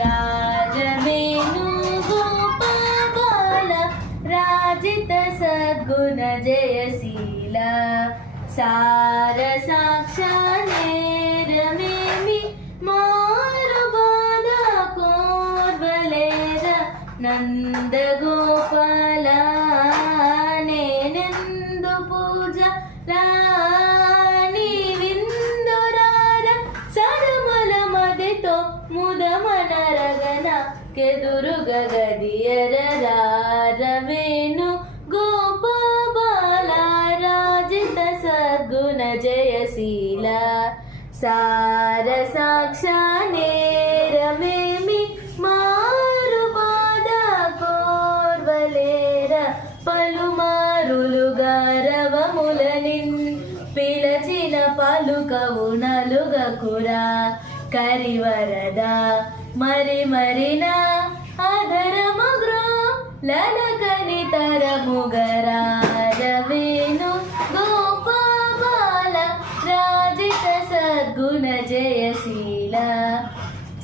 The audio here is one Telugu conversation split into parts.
राजवेणु गोपाल राजित सद्गुण जयशील सार साक्षानेरमेमि मारुबाध कोर्वलेर नंद गोपाल नेनेंदु पूज रानी विंदुरार सदमल मदितो मुदमनरगन केदुरु गगदियर रारवेणु गोपाल राजित सद्गुण जयशील सार साक्षानेरमेमि मारुबाध कोर्वलेर పలుమారులుగా రవములనిన్ పిలచిన పలుకవు నలుగకురా కరివరద మరి మరిన అధరమగ్రో లలకని తరముగరా రవేణు గోపాల రాజిత సద్గుణ జయశీల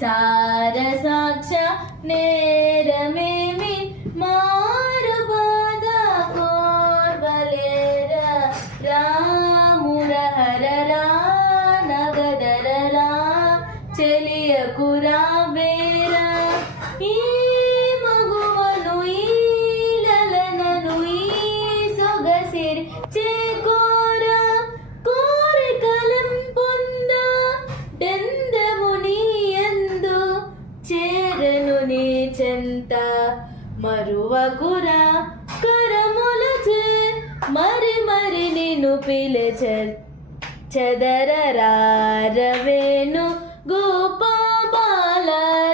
సార సాక్ష నేరమేమి మారుబాధ కోర్వలేర రామురహరరా నగదరరా చెలియకురా వేర ఈ మగువను ఈ లలనను ఈ సొగసిరి చేకోరా కోరికలం పొంద డెందముని ఎందు చేరను నీ చెంత మరువకురా కరములచే మరి మరి నిన్ను పిలిచ చదరరారవేణు గోపాల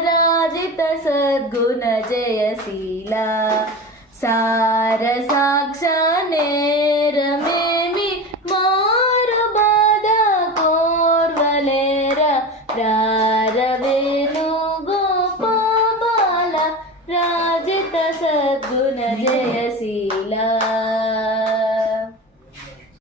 రాజిత సద్గుణ జయశీల సార సాక్షానేరమేమి మారుబాధ కోర్వలేర రారవేణు గోపాల రాజిత సద్గుణ జయశీల